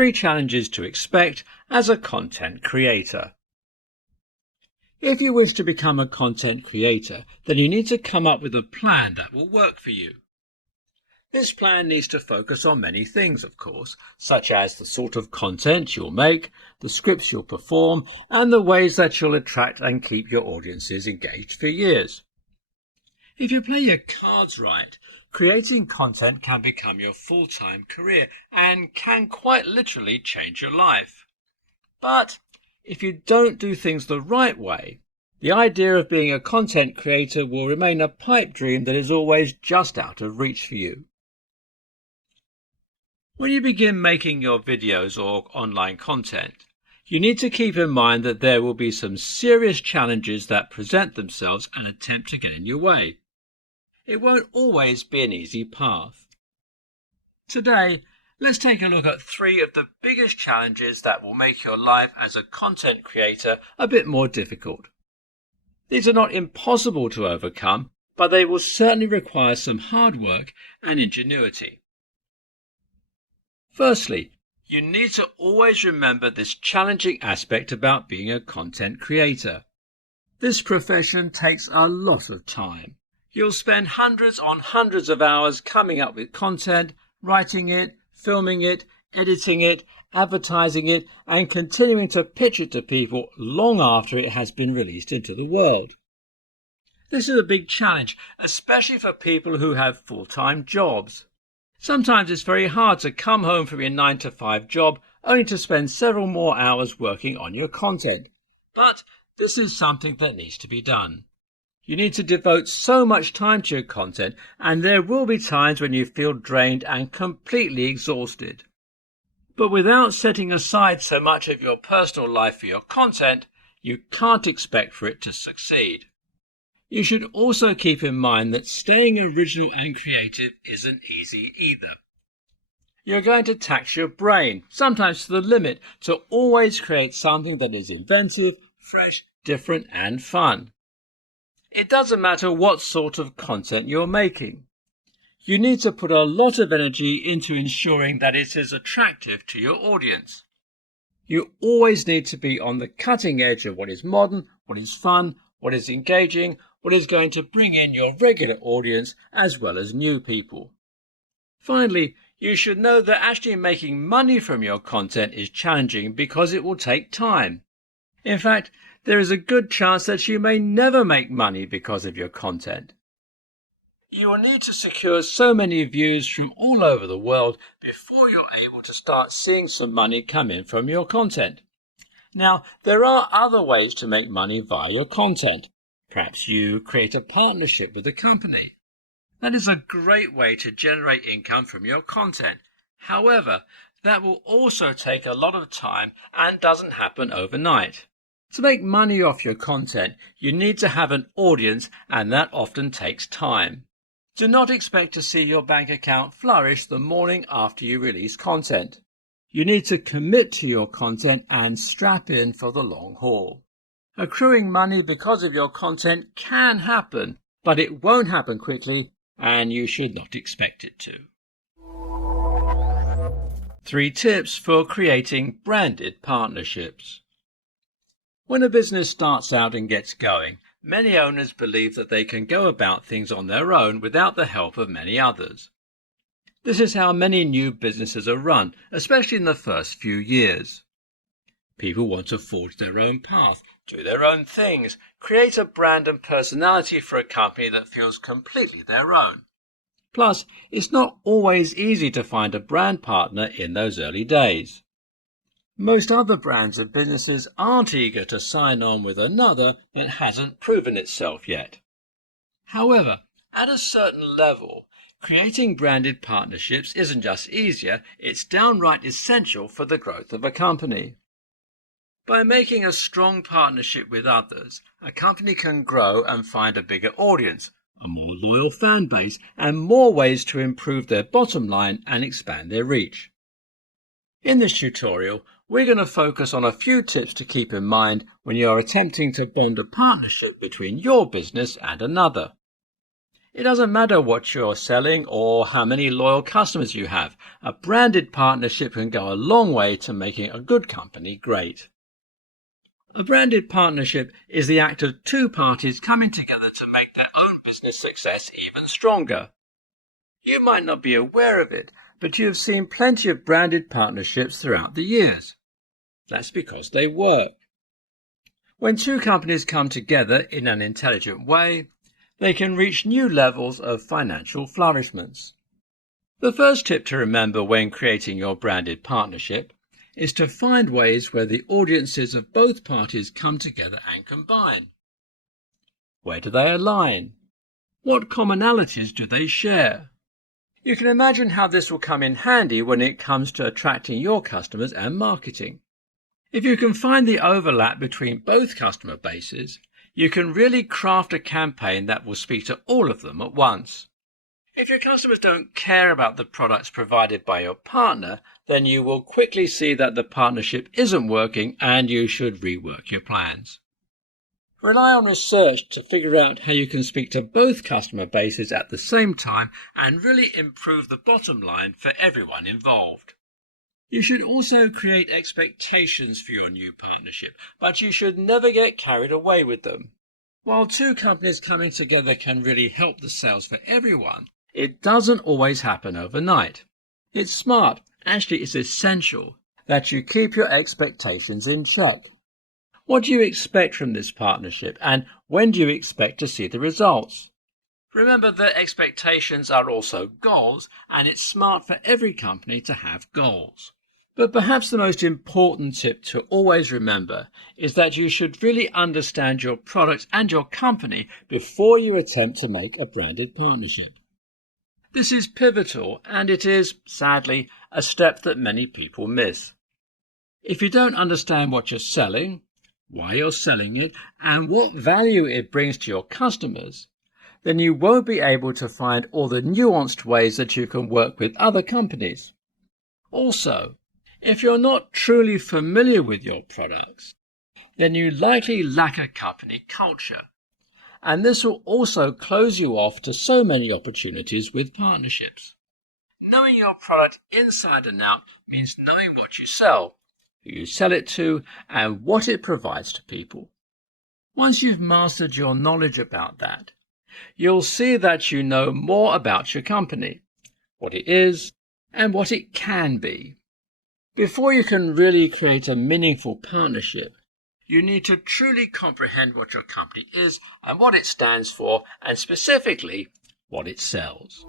3 challenges to expect as a content creator. If you wish to become a content creator, then you need to come up with a plan that will work for you. This plan needs to focus on many things, of course, such as the sort of content you'll make, the scripts you'll perform, and the ways that you'll attract and keep your audiences engaged for years. If you play your cards right, creating content can become your full-time career and can quite literally change your life. But if you don't do things the right way, the idea of being a content creator will remain a pipe dream that is always just out of reach for you. When you begin making your videos or online content, you need to keep in mind that there will be some serious challenges that present themselves and attempt to get in your way. It won't always be an easy path. Today, let's take a look at 3 of the biggest challenges that will make your life as a content creator a bit more difficult. These are not impossible to overcome, but they will certainly require some hard work and ingenuity. Firstly, you need to always remember this challenging aspect about being a content creator. This profession takes a lot of time. You'll spend hundreds on hundreds of hours coming up with content, writing it, filming it, editing it, advertising it, and continuing to pitch it to people long after it has been released into the world. This is a big challenge, especially for people who have full-time jobs. Sometimes it's very hard to come home from your 9-to-5 job only to spend several more hours working on your content. But this is something that needs to be done. You need to devote so much time to your content, and there will be times when you feel drained and completely exhausted. But without setting aside so much of your personal life for your content, you can't expect for it to succeed. You should also keep in mind that staying original and creative isn't easy either. You're going to tax your brain, sometimes to the limit, to always create something that is inventive, fresh, different, and fun. It doesn't matter what sort of content you're making. You need to put a lot of energy into ensuring that it is attractive to your audience. You always need to be on the cutting edge of what is modern, what is fun, what is engaging, what is going to bring in your regular audience as well as new people. Finally, you should know that actually making money from your content is challenging because it will take time. In fact, there is a good chance that you may never make money because of your content. You will need to secure so many views from all over the world before you're able to start seeing some money come in from your content. Now, there are other ways to make money via your content. Perhaps you create a partnership with a company. That is a great way to generate income from your content. However, that will also take a lot of time and doesn't happen overnight. To make money off your content, you need to have an audience, and that often takes time. Do not expect to see your bank account flourish the morning after you release content. You need to commit to your content and strap in for the long haul. Accruing money because of your content can happen, but it won't happen quickly, and you should not expect it to. 3 tips for creating branded partnerships. When a business starts out and gets going, many owners believe that they can go about things on their own without the help of many others. This is how many new businesses are run, especially in the first few years. People want to forge their own path, do their own things, create a brand and personality for a company that feels completely their own. Plus, it's not always easy to find a brand partner in those early days. Most other brands and businesses aren't eager to sign on with another that hasn't proven itself yet. However, at a certain level, creating branded partnerships isn't just easier, it's downright essential for the growth of a company. By making a strong partnership with others, a company can grow and find a bigger audience, a more loyal fan base, and more ways to improve their bottom line and expand their reach. In this tutorial, we're going to focus on a few tips to keep in mind when you are attempting to bond a partnership between your business and another. It doesn't matter what you're selling or how many loyal customers you have. A branded partnership can go a long way to making a good company great. A branded partnership is the act of two parties coming together to make their own business success even stronger. You might not be aware of it, but you have seen plenty of branded partnerships throughout the years. That's because they work. When two companies come together in an intelligent way, they can reach new levels of financial flourishments. The first tip to remember when creating your branded partnership is to find ways where the audiences of both parties come together and combine. Where do they align? What commonalities do they share? You can imagine how this will come in handy when it comes to attracting your customers and marketing. If you can find the overlap between both customer bases, you can really craft a campaign that will speak to all of them at once. If your customers don't care about the products provided by your partner, then you will quickly see that the partnership isn't working and you should rework your plans. Rely on research to figure out how you can speak to both customer bases at the same time and really improve the bottom line for everyone involved. You should also create expectations for your new partnership, but you should never get carried away with them. While two companies coming together can really help the sales for everyone, it doesn't always happen overnight. It's smart, actually it's essential, that you keep your expectations in check. What do you expect from this partnership, and when do you expect to see the results? Remember that expectations are also goals, and it's smart for every company to have goals. But perhaps the most important tip to always remember is that you should really understand your product and your company before you attempt to make a branded partnership. This is pivotal, and it is, sadly, a step that many people miss. If you don't understand what you're selling, why you're selling it, and what value it brings to your customers, then you won't be able to find all the nuanced ways that you can work with other companies. Also, if you're not truly familiar with your products, then you likely lack a company culture. And this will also close you off to so many opportunities with partnerships. Knowing your product inside and out means knowing what you sell, who you sell it to, and what it provides to people. Once you've mastered your knowledge about that, you'll see that you know more about your company, what it is, and what it can be. Before you can really create a meaningful partnership, you need to truly comprehend what your company is and what it stands for, and specifically, what it sells.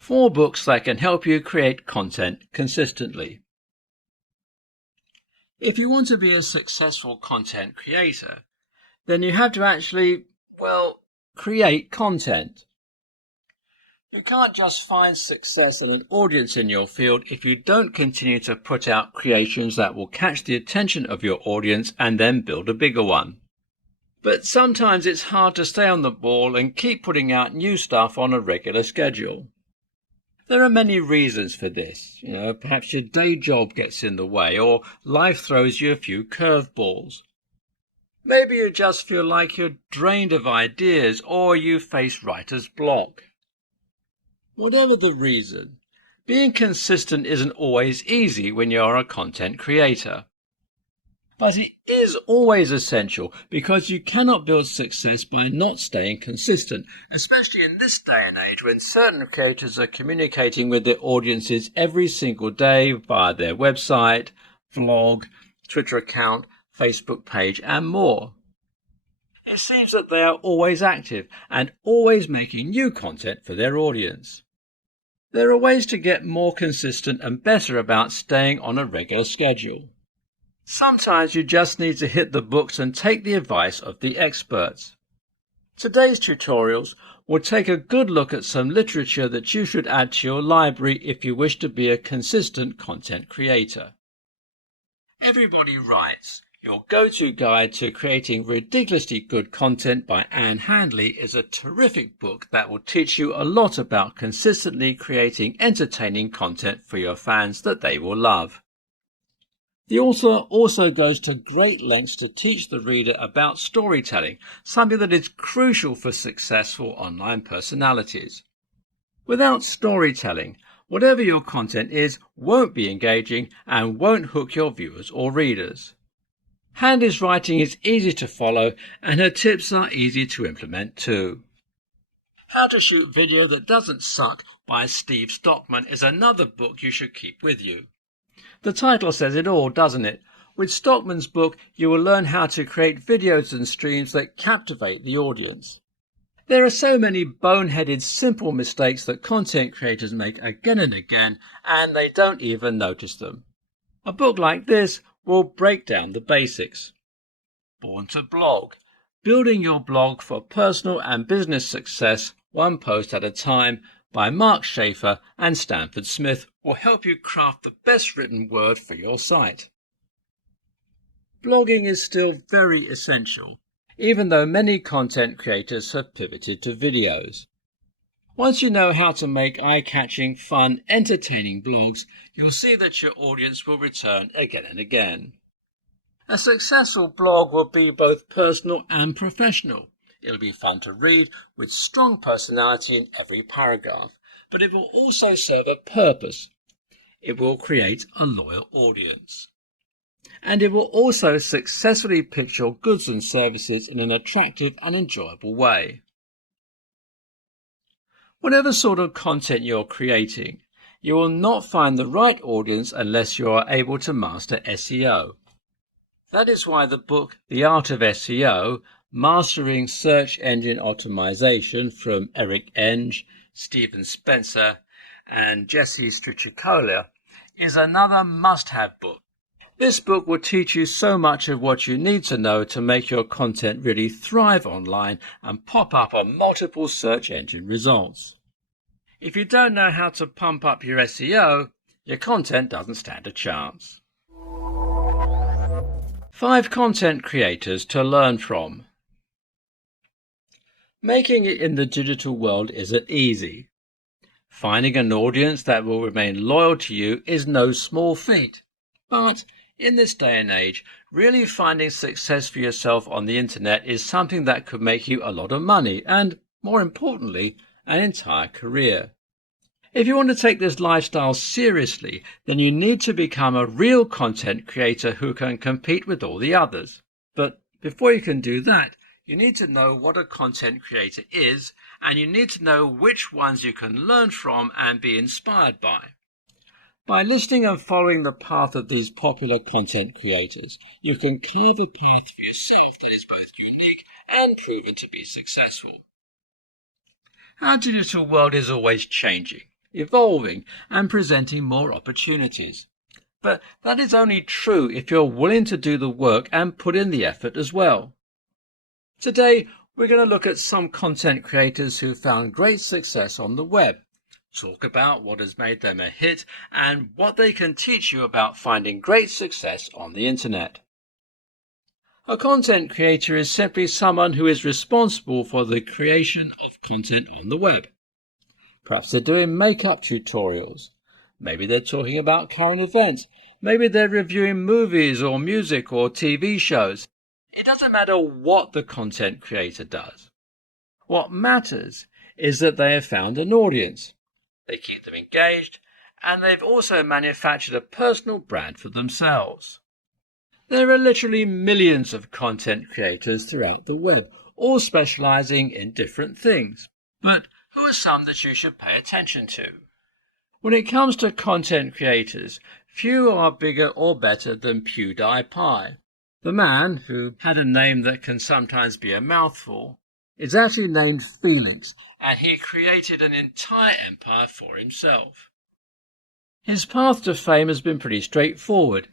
4 books that can help you create content consistently. If you want to be a successful content creator, then you have to actually, create content. You can't just find success and an audience in your field if you don't continue to put out creations that will catch the attention of your audience and then build a bigger one. But sometimes it's hard to stay on the ball and keep putting out new stuff on a regular schedule. There are many reasons for this. Perhaps your day job gets in the way, or life throws you a few curveballs. Maybe you just feel like you're drained of ideas, or you face writer's block. Whatever the reason, being consistent isn't always easy when you're a content creator. But it is always essential, because you cannot build success by not staying consistent, especially in this day and age when certain creators are communicating with their audiences every single day via their website, vlog, Twitter account, Facebook page, and more. It seems that they are always active and always making new content for their audience. There are ways to get more consistent and better about staying on a regular schedule. Sometimes you just need to hit the books and take the advice of the experts. Today's tutorials will take a good look at some literature that you should add to your library if you wish to be a consistent content creator. Everybody Writes, your go-to guide to creating ridiculously good content by Anne Handley is a terrific book that will teach you a lot about consistently creating entertaining content for your fans that they will love. The author also goes to great lengths to teach the reader about storytelling, something that is crucial for successful online personalities. Without storytelling, whatever your content is won't be engaging and won't hook your viewers or readers. Handy's writing is easy to follow and her tips are easy to implement too. How to Shoot Video That Doesn't Suck by Steve Stockman is another book you should keep with you. The title says it all, doesn't it? With Stockman's book, you will learn how to create videos and streams that captivate the audience. There are so many boneheaded, simple mistakes that content creators make again and again, and they don't even notice them. A book like this will break down the basics. Born to Blog. Building your blog for personal and business success, one post at a time, by Mark Schaefer and Stanford Smith, will help you craft the best written word for your site. Blogging is still very essential, even though many content creators have pivoted to videos. Once you know how to make eye-catching, fun, entertaining blogs, you'll see that your audience will return again and again. A successful blog will be both personal and professional. It'll be fun to read with strong personality in every paragraph, but it will also serve a purpose. It will create a loyal audience. And it will also successfully pitch your goods and services in an attractive and enjoyable way. Whatever sort of content you're creating, you will not find the right audience unless you are able to master SEO. That is why the book, The Art of SEO, Mastering Search Engine Optimization from Eric Enge, Stephen Spencer, and Jesse Stricicola is another must-have book. This book will teach you so much of what you need to know to make your content really thrive online and pop up on multiple search engine results. If you don't know how to pump up your SEO, your content doesn't stand a chance. 5 content creators to learn from. Making it in the digital world isn't easy. Finding an audience that will remain loyal to you is no small feat. But in this day and age, really finding success for yourself on the internet is something that could make you a lot of money and, more importantly, an entire career. If you want to take this lifestyle seriously, then you need to become a real content creator who can compete with all the others. But before you can do that, you need to know what a content creator is, and you need to know which ones you can learn from and be inspired by. By listening and following the path of these popular content creators, you can carve a path for yourself that is both unique and proven to be successful. Our digital world is always changing, evolving, and presenting more opportunities. But that is only true if you're willing to do the work and put in the effort as well. Today, we're going to look at some content creators who found great success on the web, talk about what has made them a hit, and what they can teach you about finding great success on the internet. A content creator is simply someone who is responsible for the creation of content on the web. Perhaps they're doing makeup tutorials. Maybe they're talking about current events. Maybe they're reviewing movies or music or TV shows. It doesn't matter what the content creator does. What matters is that they have found an audience. They keep them engaged, and they've also manufactured a personal brand for themselves. There are literally millions of content creators throughout the web, all specializing in different things. But who are some that you should pay attention to? When it comes to content creators, few are bigger or better than PewDiePie. The man, who had a name that can sometimes be a mouthful, is actually named Felix, and he created an entire empire for himself. His path to fame has been pretty straightforward.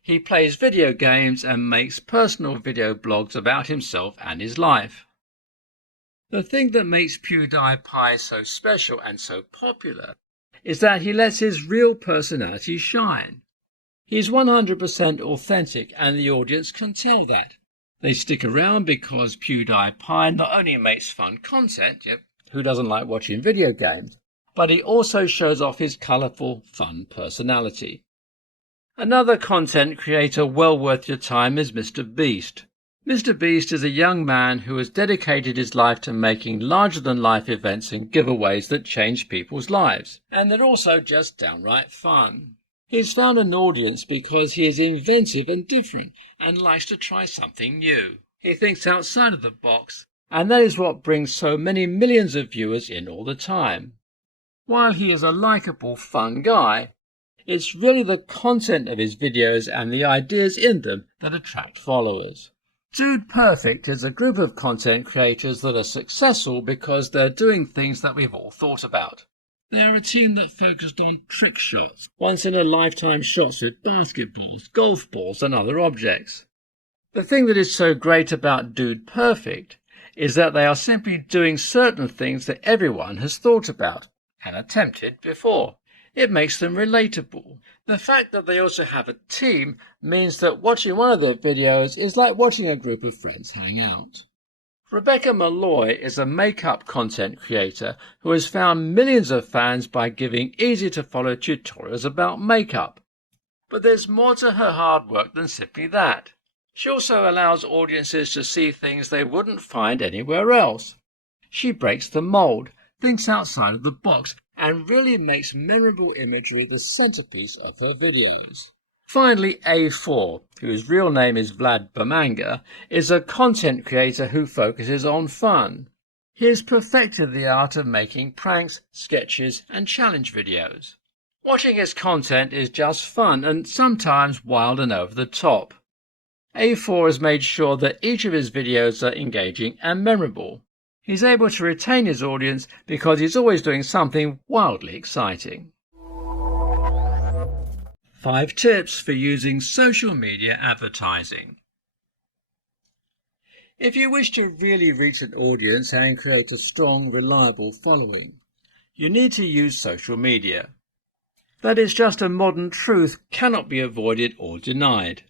He plays video games and makes personal video blogs about himself and his life. The thing that makes PewDiePie so special and so popular is that he lets his real personality shine. He's 100% authentic, and the audience can tell that. They stick around because PewDiePie not only makes fun content, who doesn't like watching video games, but he also shows off his colourful, fun personality. Another content creator well worth your time is Mr. Beast. Mr. Beast is a young man who has dedicated his life to making larger-than-life events and giveaways that change people's lives, and they're also just downright fun. He's found an audience because he is inventive and different and likes to try something new. He thinks outside of the box, and that is what brings so many millions of viewers in all the time. While he is a likable, fun guy, it's really the content of his videos and the ideas in them that attract followers. Dude Perfect is a group of content creators that are successful because they're doing things that we've all thought about. They're a team that focused on trick shots, once-in-a-lifetime shots with basketballs, golf balls and other objects. The thing that is so great about Dude Perfect is that they are simply doing certain things that everyone has thought about and attempted before. It makes them relatable. The fact that they also have a team means that watching one of their videos is like watching a group of friends hang out. Rebecca Malloy is a makeup content creator who has found millions of fans by giving easy-to-follow tutorials about makeup. But there's more to her hard work than simply that. She also allows audiences to see things they wouldn't find anywhere else. She breaks the mold, thinks outside of the box, and really makes memorable imagery the centerpiece of her videos. Finally, A4, whose real name is Vlad Bamanga, is a content creator who focuses on fun. He has perfected the art of making pranks, sketches, and challenge videos. Watching his content is just fun and sometimes wild and over the top. A4 has made sure that each of his videos are engaging and memorable. He's able to retain his audience because he's always doing something wildly exciting. 5 tips for using social media advertising. If you wish to really reach an audience and create a strong, reliable following, you need to use social media. That is just a modern truth, cannot be avoided or denied.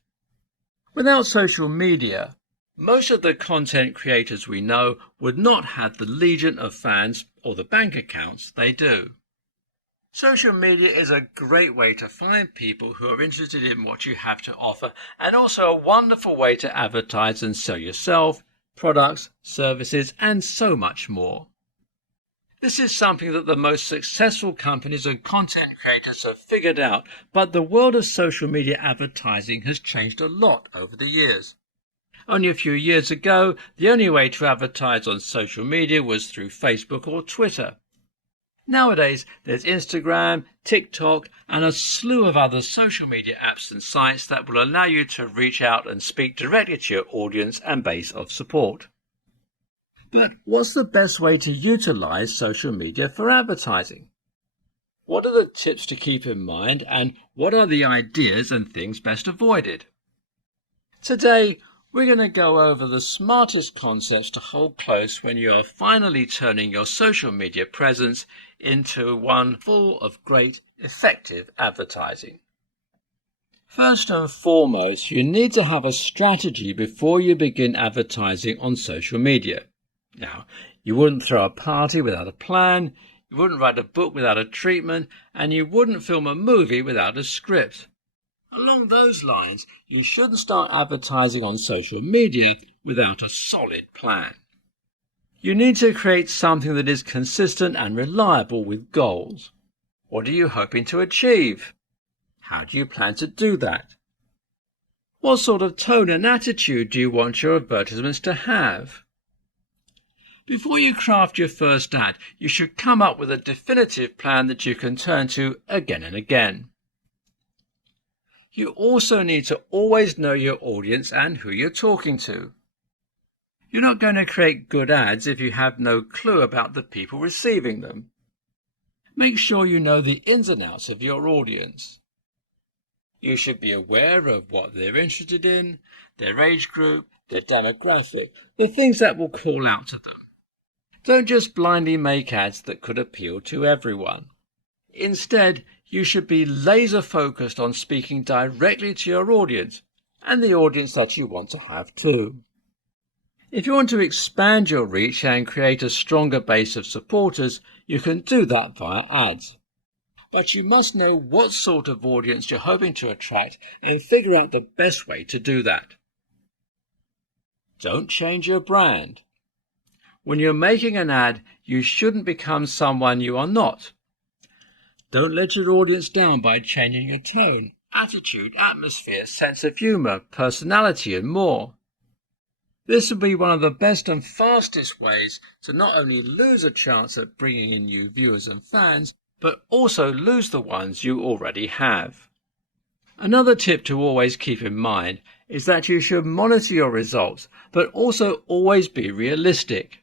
Without social media, most of the content creators we know would not have the legion of fans or the bank accounts they do. Social media is a great way to find people who are interested in what you have to offer, and also a wonderful way to advertise and sell yourself, products, services, and so much more. This is something that the most successful companies and content creators have figured out, but the world of social media advertising has changed a lot over the years. Only a few years ago, the only way to advertise on social media was through Facebook or Twitter. Nowadays, there's Instagram, TikTok, and a slew of other social media apps and sites that will allow you to reach out and speak directly to your audience and base of support. But what's the best way to utilize social media for advertising? What are the tips to keep in mind, and what are the ideas and things best avoided? Today, we're going to go over the smartest concepts to hold close when you are finally turning your social media presence into one full of great, effective advertising. First and foremost, you need to have a strategy before you begin advertising on social media. Now, you wouldn't throw a party without a plan, you wouldn't write a book without a treatment, and you wouldn't film a movie without a script. Along those lines, you shouldn't start advertising on social media without a solid plan. You need to create something that is consistent and reliable with goals. What are you hoping to achieve? How do you plan to do that? What sort of tone and attitude do you want your advertisements to have? Before you craft your first ad, you should come up with a definitive plan that you can turn to again and again. You also need to always know your audience and who you're talking to. You're not going to create good ads if you have no clue about the people receiving them. Make sure you know the ins and outs of your audience. You should be aware of what they're interested in, their age group, their demographic, the things that will call out to them. Don't just blindly make ads that could appeal to everyone. Instead, you should be laser-focused on speaking directly to your audience and the audience that you want to have too. If you want to expand your reach and create a stronger base of supporters, you can do that via ads. but you must know what sort of audience you're hoping to attract and figure out the best way to do that. Don't change your brand. When you're making an ad, you shouldn't become someone you are not. Don't let your audience down by changing your tone, attitude, atmosphere, sense of humor, personality, and more. This will be one of the best and fastest ways to not only lose a chance at bringing in new viewers and fans, but also lose the ones you already have. Another tip to always keep in mind is that you should monitor your results, but also always be realistic.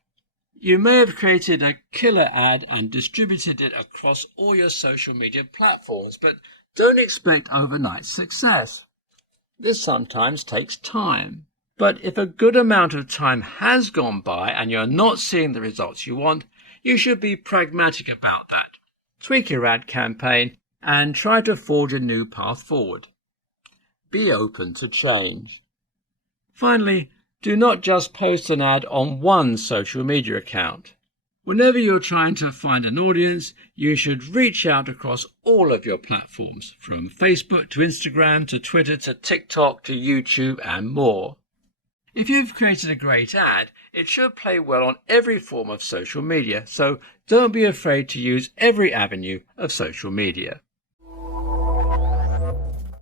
You may have created a killer ad and distributed it across all your social media platforms, but don't expect overnight success. This sometimes takes time. But if a good amount of time has gone by and you're not seeing the results you want, you should be pragmatic about that. Tweak your ad campaign and try to forge a new path forward. Be open to change. Finally, do not just post an ad on one social media account. Whenever you're trying to find an audience, you should reach out across all of your platforms, from Facebook to Instagram to Twitter to TikTok to YouTube and more. If you've created a great ad, it should play well on every form of social media, so don't be afraid to use every avenue of social media.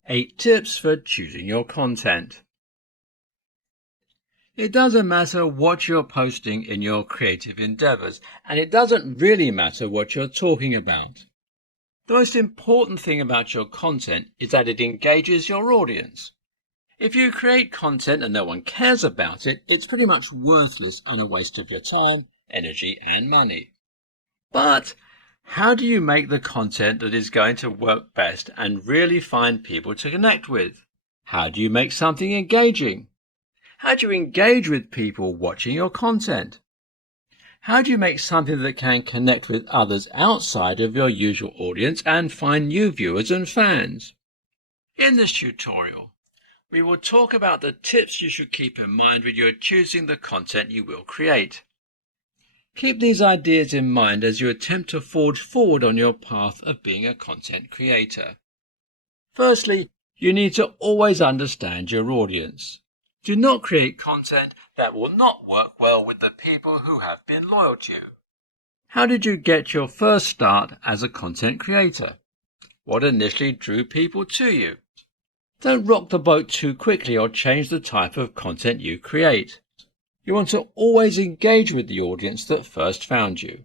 8 tips for choosing your content. It doesn't matter what you're posting in your creative endeavors, and it doesn't really matter what you're talking about. The most important thing about your content is that it engages your audience. If you create content and no one cares about it, it's pretty much worthless and a waste of your time, energy, and money. But how do you make the content that is going to work best and really find people to connect with? How do you make something engaging? How do you engage with people watching your content? How do you make something that can connect with others outside of your usual audience and find new viewers and fans? In this tutorial, we will talk about the tips you should keep in mind when you are choosing the content you will create. Keep these ideas in mind as you attempt to forge forward on your path of being a content creator. Firstly, you need to always understand your audience. Do not create content that will not work well with the people who have been loyal to you. How did you get your first start as a content creator? What initially drew people to you? Don't rock the boat too quickly or change the type of content you create. You want to always engage with the audience that first found you.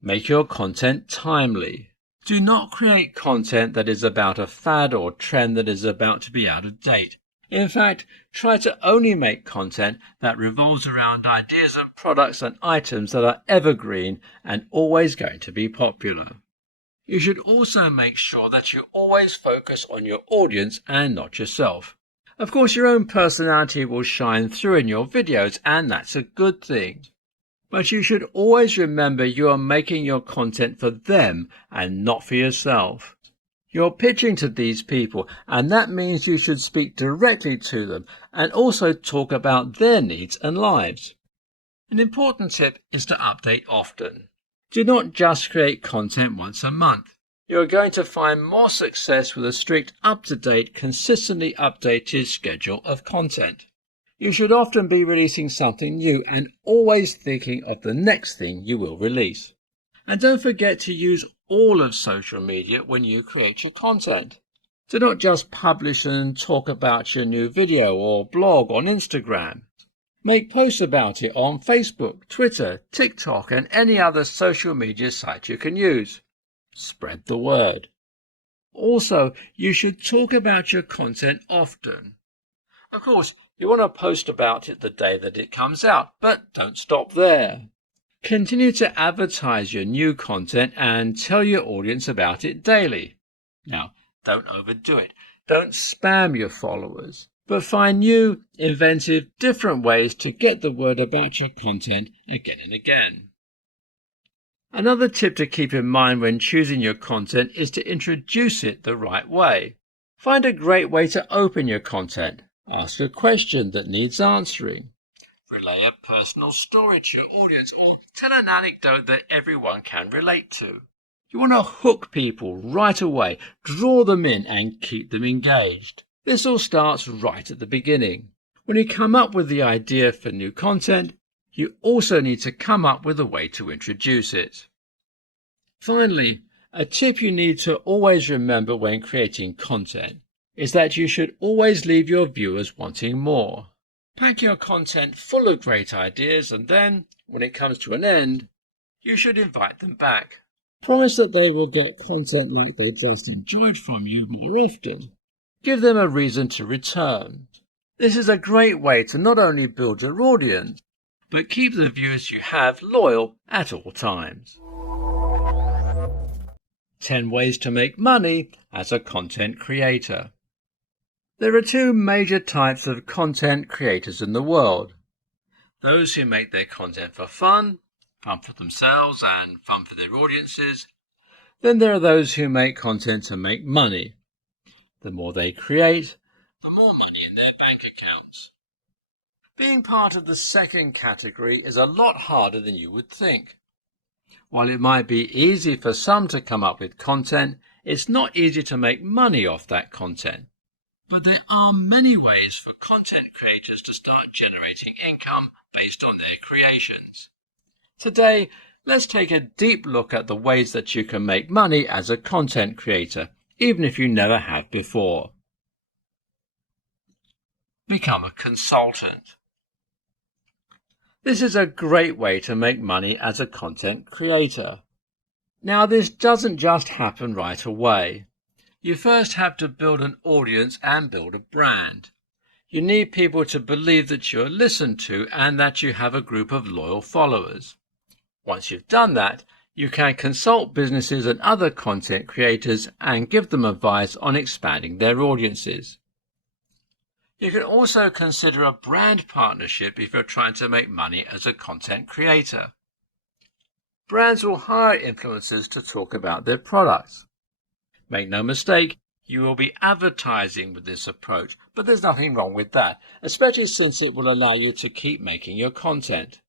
Make your content timely. Do not create content that is about a fad or trend that is about to be out of date. In fact, try to only make content that revolves around ideas and products and items that are evergreen and always going to be popular. You should also make sure that you always focus on your audience and not yourself. Of course, your own personality will shine through in your videos, and that's a good thing. But you should always remember you are making your content for them and not for yourself. You're pitching to these people, and that means you should speak directly to them and also talk about their needs and lives. An important tip is to update often. Do not just create content once a month. You are going to find more success with a strict, up-to-date, consistently updated schedule of content. You should often be releasing something new and always thinking of the next thing you will release. And don't forget to use all of social media when you create your content. Do not just publish and talk about your new video or blog on Instagram. Make posts about it on Facebook, Twitter, TikTok, and any other social media site you can use. Spread the word. Also, you should talk about your content often. Of course, you want to post about it the day that it comes out, but don't stop there. Continue to advertise your new content and tell your audience about it daily. Now, don't overdo it. Don't spam your followers, but find new, inventive, different ways to get the word about your content again and again. Another tip to keep in mind when choosing your content is to introduce it the right way. Find a great way to open your content. Ask a question that needs answering. Relay a personal story to your audience or tell an anecdote that everyone can relate to. You want to hook people right away, draw them in and keep them engaged. This all starts right at the beginning. When you come up with the idea for new content, you also need to come up with a way to introduce it. Finally, a tip you need to always remember when creating content is that you should always leave your viewers wanting more. Pack your content full of great ideas and then, when it comes to an end, you should invite them back. Promise that they will get content like they just enjoyed from you more often. Give them a reason to return. This is a great way to not only build your audience, but keep the viewers you have loyal at all times. 10 ways to make money as a content creator. There are two major types of content creators in the world. Those who make their content for fun for themselves and fun for their audiences. Then there are those who make content to make money. The more they create, the more money in their bank accounts. Being part of the second category is a lot harder than you would think. While it might be easy for some to come up with content, it's not easy to make money off that content. But there are many ways for content creators to start generating income based on their creations. Today, let's take a deep look at the ways that you can make money as a content creator, even if you never have before. Become a consultant. This is a great way to make money as a content creator. Now, this doesn't just happen right away. You first have to build an audience and build a brand. You need people to believe that you're listened to and that you have a group of loyal followers. Once you've done that, you can consult businesses and other content creators and give them advice on expanding their audiences. You can also consider a brand partnership if you're trying to make money as a content creator. Brands will hire influencers to talk about their products. Make no mistake, you will be advertising with this approach, but there's nothing wrong with that, especially since it will allow you to keep making your content.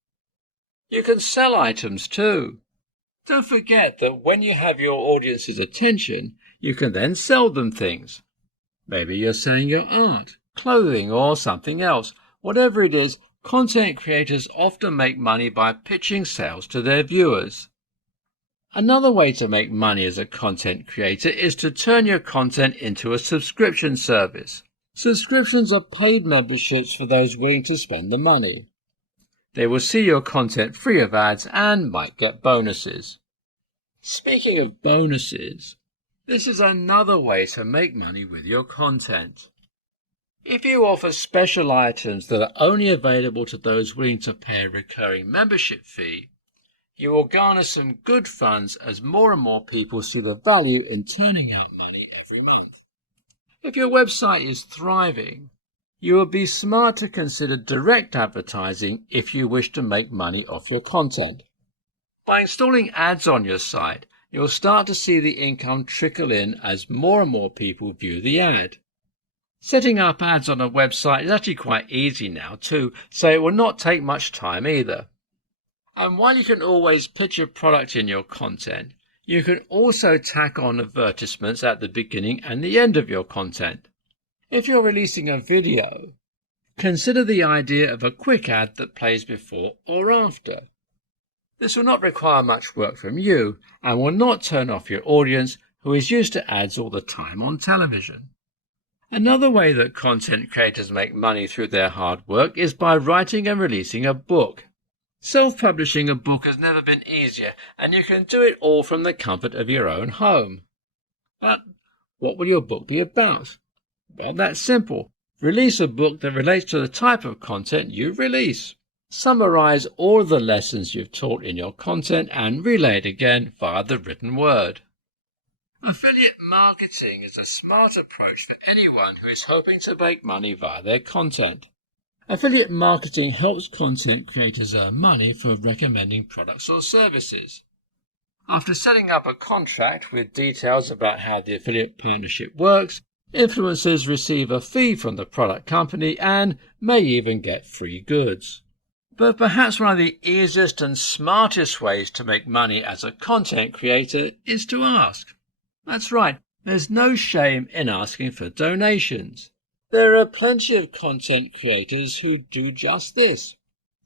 You can sell items too. Don't forget that when you have your audience's attention, you can then sell them things. Maybe you're selling your art, clothing, or something else. Whatever it is, content creators often make money by pitching sales to their viewers. Another way to make money as a content creator is to turn your content into a subscription service. Subscriptions are paid memberships for those willing to spend the money. They will see your content free of ads and might get bonuses. Speaking of bonuses, this is another way to make money with your content. If you offer special items that are only available to those willing to pay a recurring membership fee, you will garner some good funds as more and more people see the value in turning out money every month. If your website is thriving, you will be smart to consider direct advertising if you wish to make money off your content. By installing ads on your site, you'll start to see the income trickle in as more and more people view the ad. Setting up ads on a website is actually quite easy now too, so it will not take much time either. And while you can always pitch a product in your content, you can also tack on advertisements at the beginning and the end of your content. If you're releasing a video, consider the idea of a quick ad that plays before or after. This will not require much work from you and will not turn off your audience who is used to ads all the time on television. Another way that content creators make money through their hard work is by writing and releasing a book. Self-publishing a book has never been easier, and you can do it all from the comfort of your own home. But what will your book be about? Well, that's simple. Release a book that relates to the type of content you release. Summarize all the lessons you've taught in your content and relay it again via the written word. Affiliate marketing is a smart approach for anyone who is hoping to make money via their content. Affiliate marketing helps content creators earn money for recommending products or services. After setting up a contract with details about how the affiliate partnership works, influencers receive a fee from the product company and may even get free goods. But perhaps one of the easiest and smartest ways to make money as a content creator is to ask. That's right, there's no shame in asking for donations. There are plenty of content creators who do just this.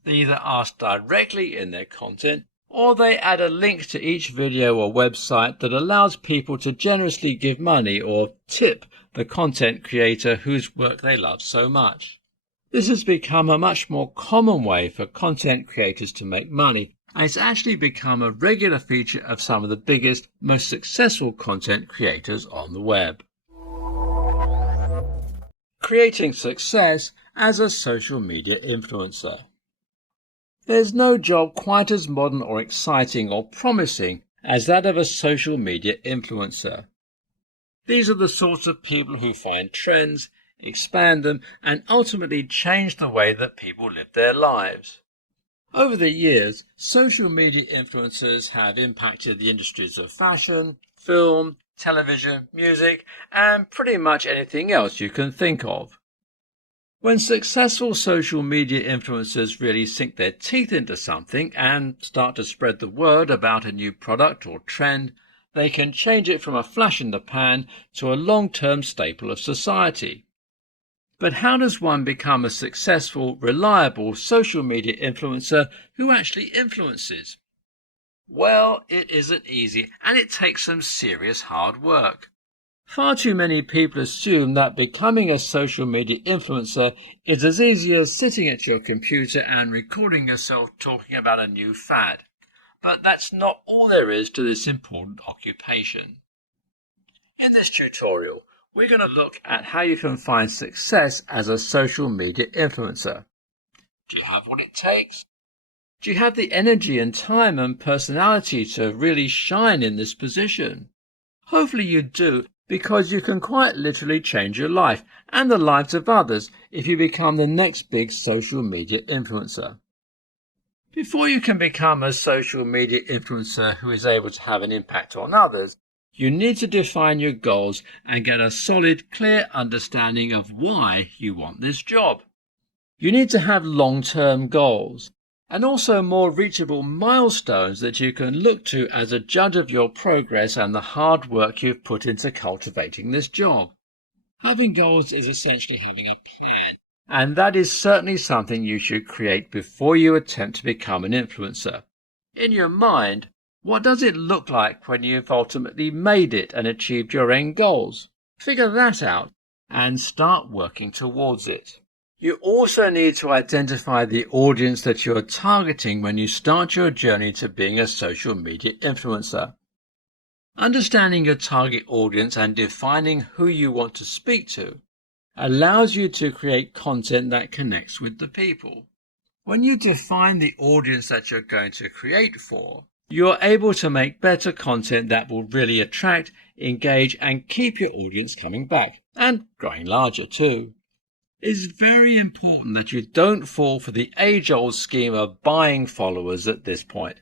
They either ask directly in their content, or they add a link to each video or website that allows people to generously give money or tip the content creator whose work they love so much. This has become a much more common way for content creators to make money, and it's actually become a regular feature of some of the biggest, most successful content creators on the web. Creating success as a social media influencer. There's no job quite as modern or exciting or promising as that of a social media influencer. These are the sorts of people who find trends, expand them, and ultimately change the way that people live their lives. Over the years, social media influencers have impacted the industries of fashion, film, television, music, and pretty much anything else you can think of. When successful social media influencers really sink their teeth into something and start to spread the word about a new product or trend, they can change it from a flash in the pan to a long-term staple of society. But how does one become a successful, reliable social media influencer who actually influences? Well, it isn't easy, and it takes some serious hard work. Far too many people assume that becoming a social media influencer is as easy as sitting at your computer and recording yourself talking about a new fad. But that's not all there is to this important occupation. In this tutorial, we're going to look at how you can find success as a social media influencer. Do you have what it takes? Do you have the energy and time and personality to really shine in this position? Hopefully you do, because you can quite literally change your life and the lives of others if you become the next big social media influencer. Before you can become a social media influencer who is able to have an impact on others, you need to define your goals and get a solid, clear understanding of why you want this job. You need to have long-term goals and also more reachable milestones that you can look to as a judge of your progress and the hard work you've put into cultivating this job. Having goals is essentially having a plan, and that is certainly something you should create before you attempt to become an influencer. In your mind, what does it look like when you've ultimately made it and achieved your end goals? Figure that out and start working towards it. You also need to identify the audience that you're targeting when you start your journey to being a social media influencer. Understanding your target audience and defining who you want to speak to allows you to create content that connects with the people. When you define the audience that you're going to create for, you're able to make better content that will really attract, engage, and keep your audience coming back, and growing larger too. It's very important that you don't fall for the age-old scheme of buying followers at this point.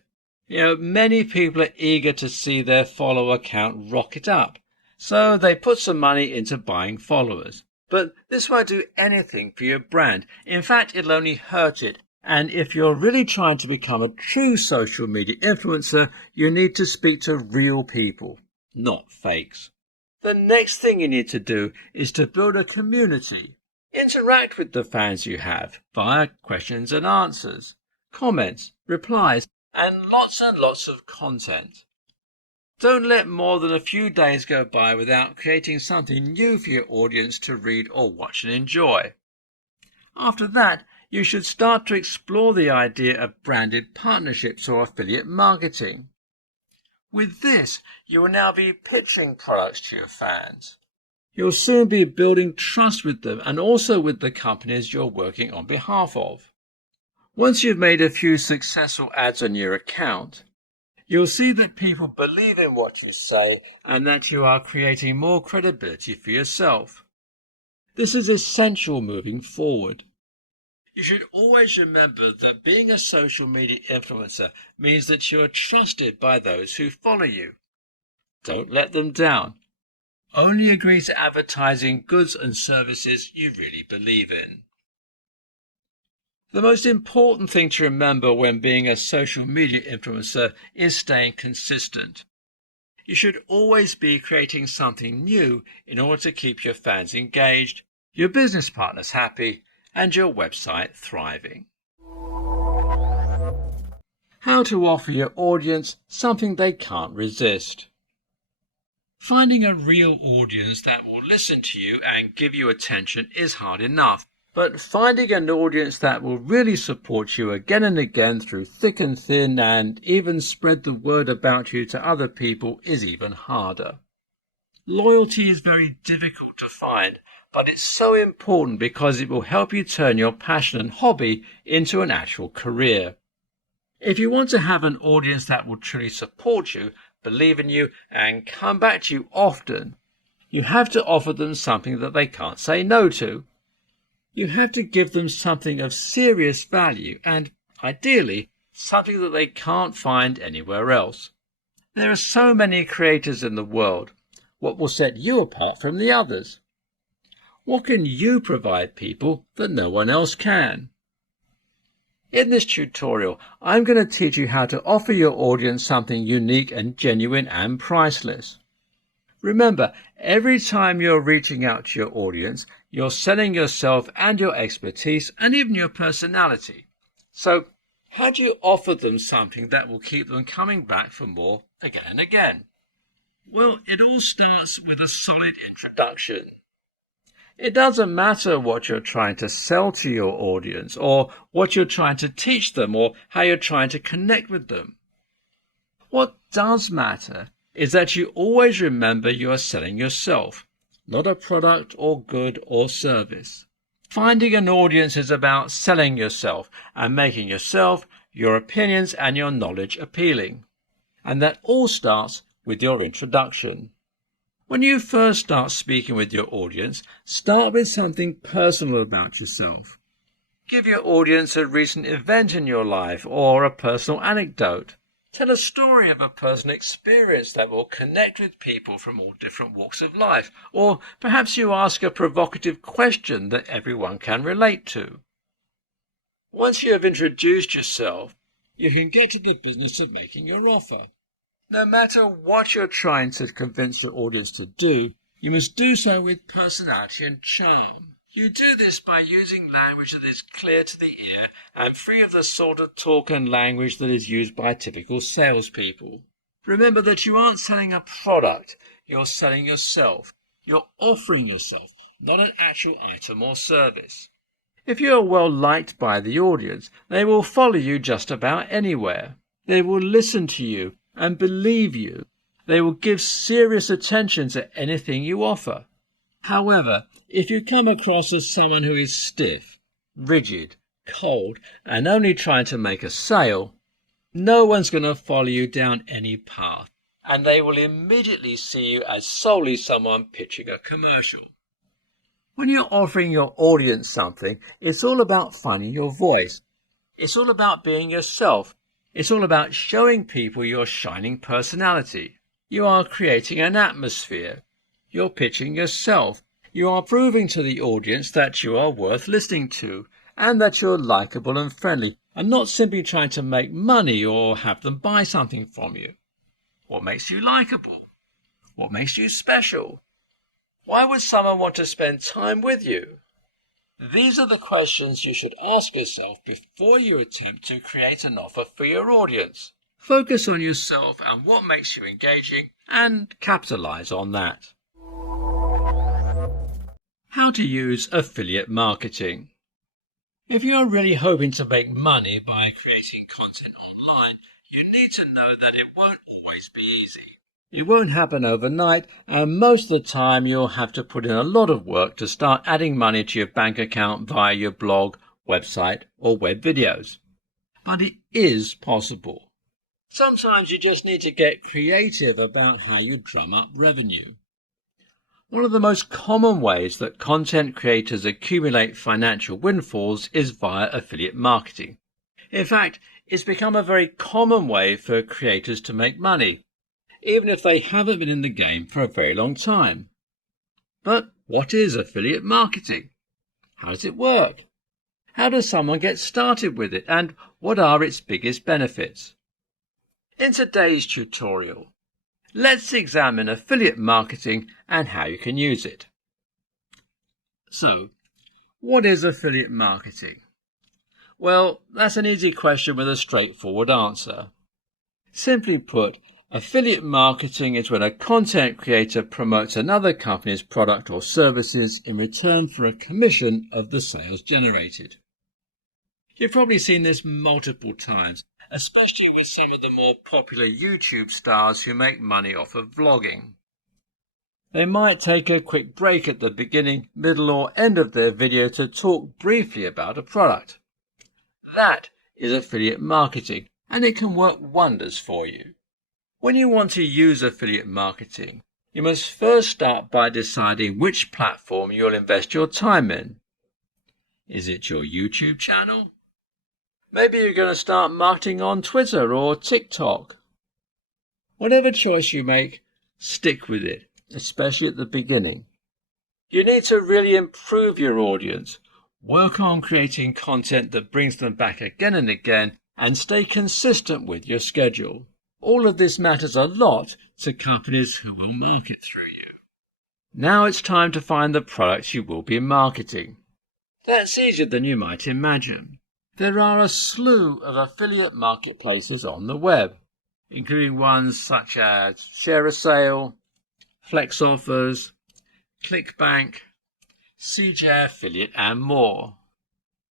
Many people are eager to see their follower count rocket up, so they put some money into buying followers. But this won't do anything for your brand. In fact, it'll only hurt it. And if you're really trying to become a true social media influencer, you need to speak to real people, not fakes. The next thing you need to do is to build a community. Interact with the fans you have via questions and answers, comments, replies, and lots of content. Don't let more than a few days go by without creating something new for your audience to read or watch and enjoy. After that, you should start to explore the idea of branded partnerships or affiliate marketing. With this, you will now be pitching products to your fans. You'll soon be building trust with them and also with the companies you're working on behalf of. Once you've made a few successful ads on your account, you'll see that people believe in what you say and that you are creating more credibility for yourself. This is essential moving forward. You should always remember that being a social media influencer means that you are trusted by those who follow you. Don't let them down. Only agree to advertising goods and services you really believe in. The most important thing to remember when being a social media influencer is staying consistent. You should always be creating something new in order to keep your fans engaged, your business partners happy, and your website thriving. How to offer your audience something they can't resist. Finding a real audience that will listen to you and give you attention is hard enough, but finding an audience that will really support you again and again through thick and thin and even spread the word about you to other people is even harder. Loyalty is very difficult to find, but it's so important because it will help you turn your passion and hobby into an actual career. If you want to have an audience that will truly support you, believe in you, and come back to you often, you have to offer them something that they can't say no to. You have to give them something of serious value and, ideally, something that they can't find anywhere else. There are so many creators in the world. What will set you apart from the others? What can you provide people that no one else can? In this tutorial, I'm going to teach you how to offer your audience something unique and genuine and priceless. Remember, every time you're reaching out to your audience, you're selling yourself and your expertise and even your personality. So, how do you offer them something that will keep them coming back for more again and again? Well, it all starts with a solid introduction. It doesn't matter what you're trying to sell to your audience or what you're trying to teach them or how you're trying to connect with them. What does matter is that you always remember you are selling yourself, not a product or good or service. Finding an audience is about selling yourself and making yourself, your opinions and your knowledge appealing. And that all starts with your introduction. When you first start speaking with your audience, start with something personal about yourself. Give your audience a recent event in your life or a personal anecdote. Tell a story of a personal experience that will connect with people from all different walks of life, or perhaps you ask a provocative question that everyone can relate to. Once you have introduced yourself, you can get to the business of making your offer. No matter what you're trying to convince your audience to do, you must do so with personality and charm. You do this by using language that is clear to the ear and free of the sort of talk and language that is used by typical salespeople. Remember that you aren't selling a product, you're selling yourself. You're offering yourself, not an actual item or service. If you are well liked by the audience, they will follow you just about anywhere. They will listen to you and believe you. They will give serious attention to anything you offer. However, if you come across as someone who is stiff, rigid, cold, and only trying to make a sale, no one's going to follow you down any path, and they will immediately see you as solely someone pitching a commercial. When you're offering your audience something, it's all about finding your voice. It's all about being yourself. It's all about showing people your shining personality. You are creating an atmosphere. You're pitching yourself. You are proving to the audience that you are worth listening to and that you're likable and friendly and not simply trying to make money or have them buy something from you. What makes you likable? What makes you special? Why would someone want to spend time with you? These are the questions you should ask yourself before you attempt to create an offer for your audience. Focus on yourself and what makes you engaging and capitalize on that. How to use affiliate marketing. If you're really hoping to make money by creating content online, you need to know that it won't always be easy. It won't happen overnight, and most of the time you'll have to put in a lot of work to start adding money to your bank account via your blog, website, or web videos. But it is possible. Sometimes you just need to get creative about how you drum up revenue. One of the most common ways that content creators accumulate financial windfalls is via affiliate marketing. In fact, it's become a very common way for creators to make money, even if they haven't been in the game for a very long time. But what is affiliate marketing? How does it work? How does someone get started with it, and what are its biggest benefits? In today's tutorial, let's examine affiliate marketing and how you can use it. So, what is affiliate marketing? Well, that's an easy question with a straightforward answer. Simply put, affiliate marketing is when a content creator promotes another company's product or services in return for a commission of the sales generated. You've probably seen this multiple times, especially with some of the more popular YouTube stars who make money off of vlogging. They might take a quick break at the beginning, middle or end of their video to talk briefly about a product. That is affiliate marketing, and it can work wonders for you. When you want to use affiliate marketing, you must first start by deciding which platform you'll invest your time in. Is it your YouTube channel? Maybe you're going to start marketing on Twitter or TikTok. Whatever choice you make, stick with it, especially at the beginning. You need to really improve your audience. Work on creating content that brings them back again and again, and stay consistent with your schedule. All of this matters a lot to companies who will market through you. Now it's time to find the products you will be marketing. That's easier than you might imagine. There are a slew of affiliate marketplaces on the web, including ones such as ShareASale, Flex Offers, ClickBank, CJ Affiliate, and more.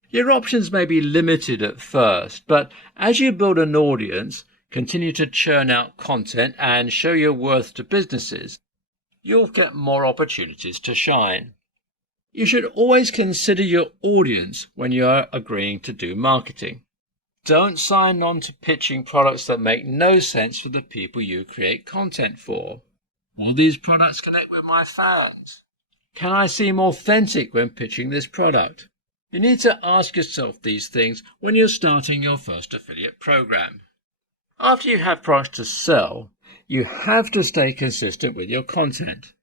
Your options may be limited at first, but as you build an audience, continue to churn out content and show your worth to businesses, you'll get more opportunities to shine. You should always consider your audience when you are agreeing to do marketing. Don't sign on to pitching products that make no sense for the people you create content for. Will these products connect with my fans? Can I seem authentic when pitching this product? You need to ask yourself these things when you're starting your first affiliate program. After you have products to sell, you have to stay consistent with your content.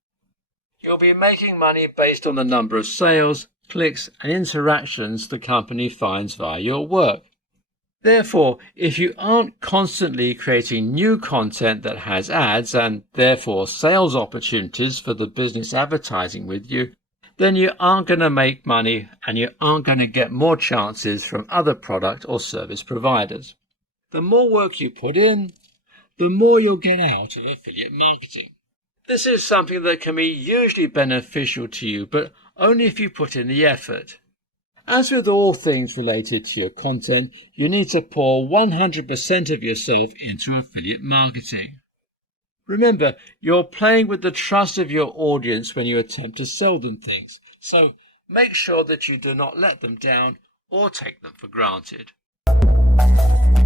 You'll be making money based on the number of sales, clicks, and interactions the company finds via your work. Therefore, if you aren't constantly creating new content that has ads and therefore sales opportunities for the business advertising with you, then you aren't going to make money and you aren't going to get more chances from other product or service providers. The more work you put in, the more you'll get out of affiliate marketing. This is something that can be hugely beneficial to you, but only if you put in the effort. As with all things related to your content, you need to pour 100% of yourself into affiliate marketing. Remember, you're playing with the trust of your audience when you attempt to sell them things, so make sure that you do not let them down or take them for granted.